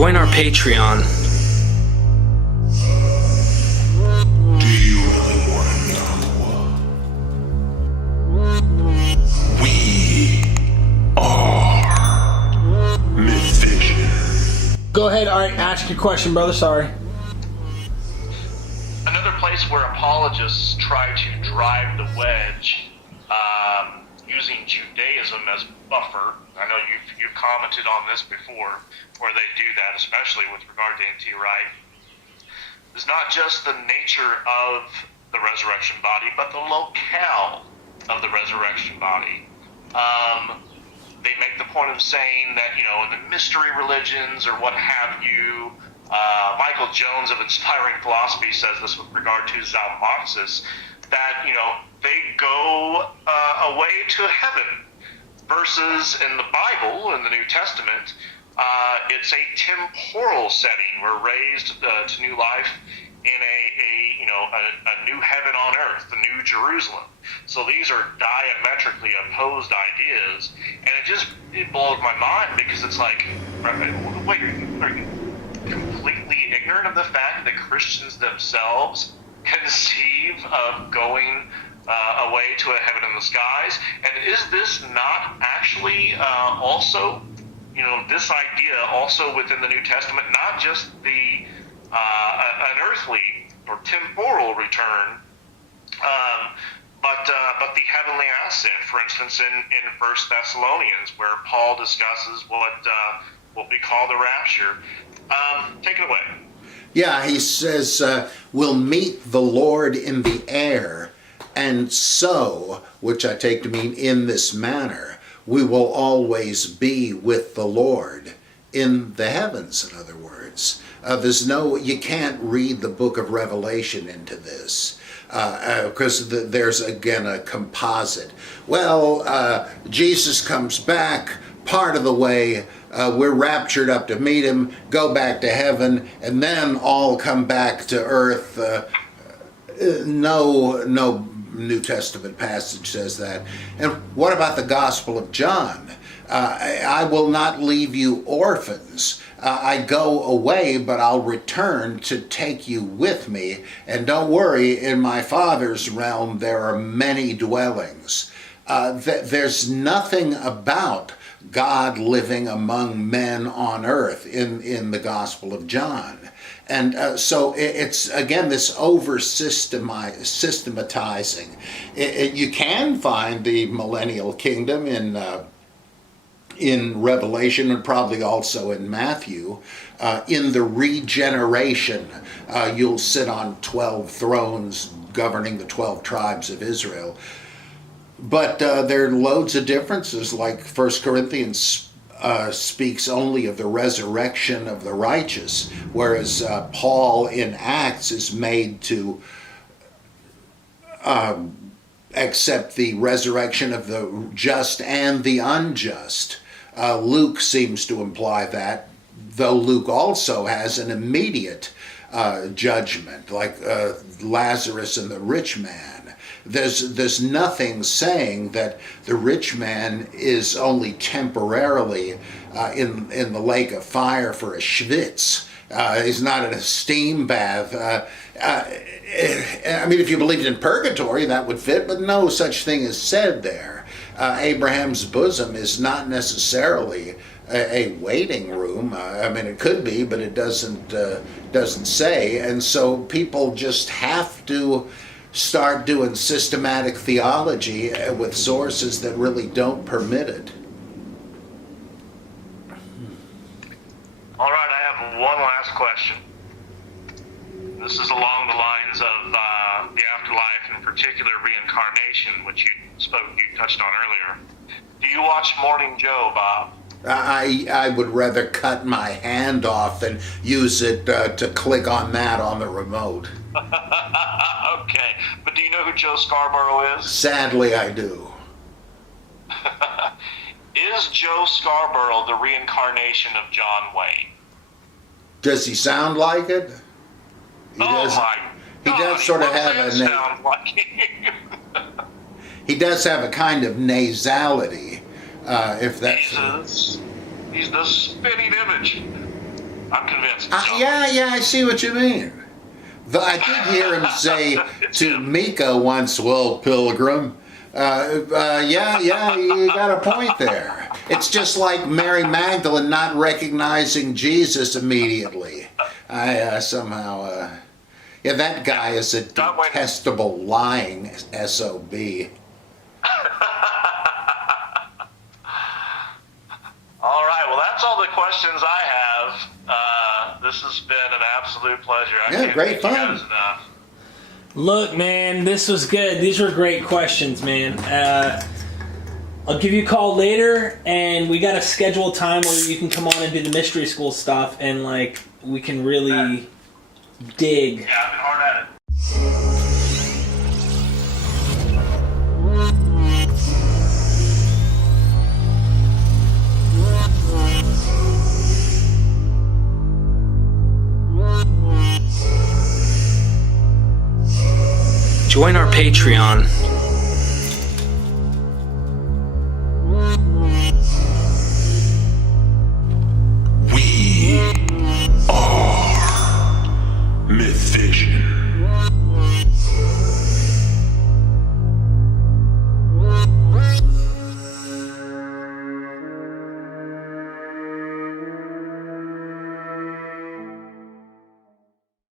Join our Patreon. Do you really want to know? We are Mythvision. Go ahead, all right, ask your question, brother, sorry. Another place where apologists try to drive the wedge using Judaism as buffer. I know you've commented on this before, where they do that, especially with regard to N.T. Wright, is not just the nature of the resurrection body, but the locale of the resurrection body. They make the point of saying that, in the mystery religions or what have you, Michael Jones of Inspiring Philosophy says this with regard to Zalmoxis, that, they go away to heaven, versus in the Bible, in the New Testament, it's a temporal setting. We're raised to new life in a new heaven on earth, the New Jerusalem. So these are diametrically opposed ideas, and it blows my mind, because it's like, wait, are you completely ignorant of the fact that Christians themselves conceive of going away to a heaven in the skies? And is this not actually also, this idea also within the New Testament, not just the an earthly or temporal return, but the heavenly ascent? For instance, in 1 Thessalonians, where Paul discusses what we call the rapture. Take it away. Yeah, he says, we'll meet the Lord in the air, and so, which I take to mean in this manner, we will always be with the Lord in the heavens, in other words. You can't read the book of Revelation into this, because there's, again, a composite. Well, Jesus comes back part of the way, we're raptured up to meet him, go back to heaven, and then all come back to earth. No New Testament passage says that. And what about the Gospel of John? I will not leave you orphans. I go away, but I'll return to take you with me. And don't worry, in my Father's realm there are many dwellings. There's nothing about God living among men on earth in the Gospel of John. And so it's, again, this over-systematizing. You can find the millennial kingdom in Revelation, and probably also in Matthew. In the regeneration, you'll sit on 12 thrones governing the 12 tribes of Israel. But there are loads of differences, like 1 Corinthians speaks only of the resurrection of the righteous, whereas Paul in Acts is made to accept the resurrection of the just and the unjust. Luke seems to imply that, though Luke also has an immediate judgment, like Lazarus and the rich man. There's nothing saying that the rich man is only temporarily in the lake of fire for a schwitz. He's not in a steam bath. I mean, if you believed in purgatory, that would fit, but no such thing is said there. Abraham's bosom is not necessarily a waiting room. I mean, it could be, but it doesn't say. And so people just have to start doing systematic theology with sources that really don't permit it. All right, I have one last question. This is along the lines of the afterlife, and in particular reincarnation, which you touched on earlier. Do you watch Morning Joe, Bob? I would rather cut my hand off than use it to click on that on the remote. Okay, but do you know who Joe Scarborough is? Sadly, I do. Is Joe Scarborough the reincarnation of John Wayne? Does he sound like it? My God! He does sort of have a sound like him. He does have a kind of nasality, if that's. He's the spitting image. I'm convinced. Yeah, I see what you mean. I did hear him say to Mika once, "Well, Pilgrim, yeah, you got a point there." It's just like Mary Magdalene not recognizing Jesus immediately. I somehow, yeah, that guy is a detestable lying SOB. All right, well, that's all the questions I have. This has been an absolute pleasure. I can't great thank you fun. guys enough. Look, man, this was good. These were great questions, man. I'll give you a call later, and we got to schedule a time where you can come on and do the mystery school stuff, and like we can really dig. Yeah, I've been hard at it. Join our Patreon